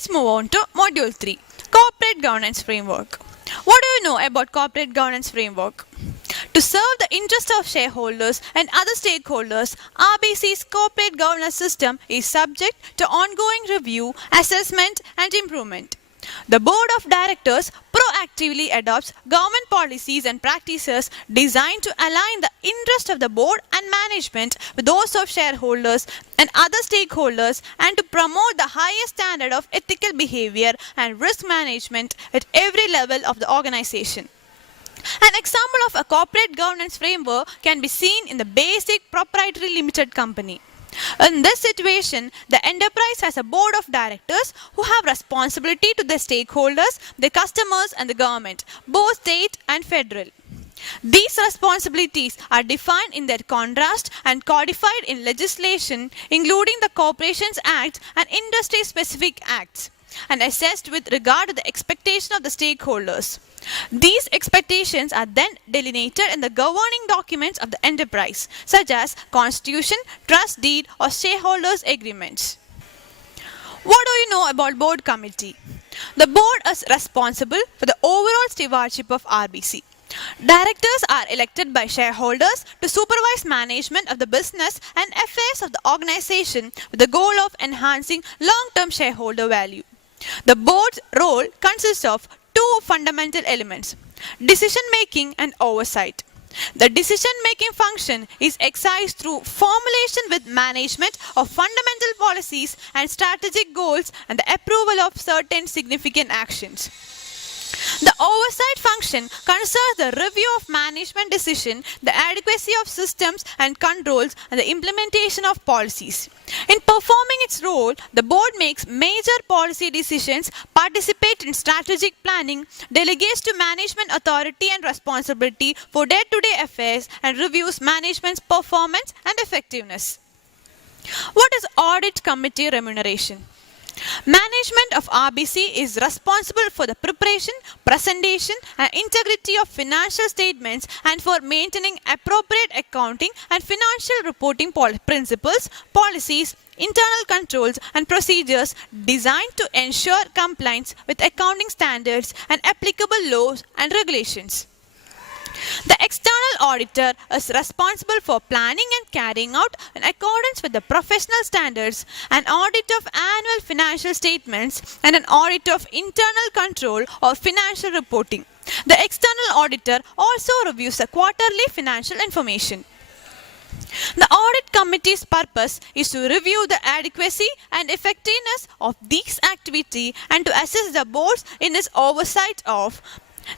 Let's move on to Module 3, Corporate Governance Framework. What do you know about Corporate Governance Framework? To serve the interest of shareholders and other stakeholders, RBC's corporate governance system is subject to ongoing review, assessment, and improvement. The Board of Directors proactively adopts government policies and practices designed to align the interest of the board and management with those of shareholders and other stakeholders, and to promote the highest standard of ethical behavior and risk management at every level of the organization. An example of a corporate governance framework can be seen in the basic proprietary limited company. In this situation, the enterprise has a board of directors who have responsibility to their stakeholders, their customers, and the government, both state and federal. These responsibilities are defined in their contrast and codified in legislation, including the Corporations Act and industry-specific acts, and assessed with regard to the expectation of the stakeholders. These expectations are then delineated in the governing documents of the enterprise, such as constitution, trust deed, or shareholders' agreements. What do you know about board committee? The board is responsible for the overall stewardship of RBC. Directors are elected by shareholders to supervise management of the business and affairs of the organization with the goal of enhancing long-term shareholder value. The board's role consists of two fundamental elements: decision-making and oversight. The decision-making function is exercised through formulation with management of fundamental policies and strategic goals and the approval of certain significant actions. The oversight function concerns the review of management decision, the adequacy of systems and controls, and the implementation of policies. In performing its role, the board makes major policy decisions, participates in strategic planning, delegates to management authority and responsibility for day-to-day affairs, and reviews management's performance and effectiveness. What is Audit Committee remuneration? Management of RBC is responsible for the preparation, presentation, and integrity of financial statements and for maintaining appropriate accounting and financial reporting principles, policies, internal controls, and procedures designed to ensure compliance with accounting standards and applicable laws and regulations. The external auditor is responsible for planning and carrying out, in accordance with the professional standards, an audit of annual financial statements and an audit of internal control or financial reporting. The external auditor also reviews the quarterly financial information. The audit committee's purpose is to review the adequacy and effectiveness of these activities and to assist the board in its oversight of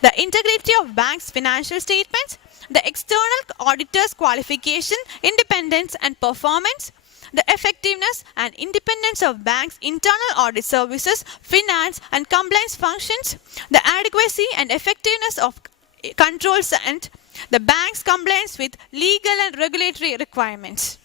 the integrity of banks' financial statements, the external auditor's qualification, independence and performance, the effectiveness and independence of banks' internal audit services, finance and compliance functions, the adequacy and effectiveness of controls, and the bank's compliance with legal and regulatory requirements.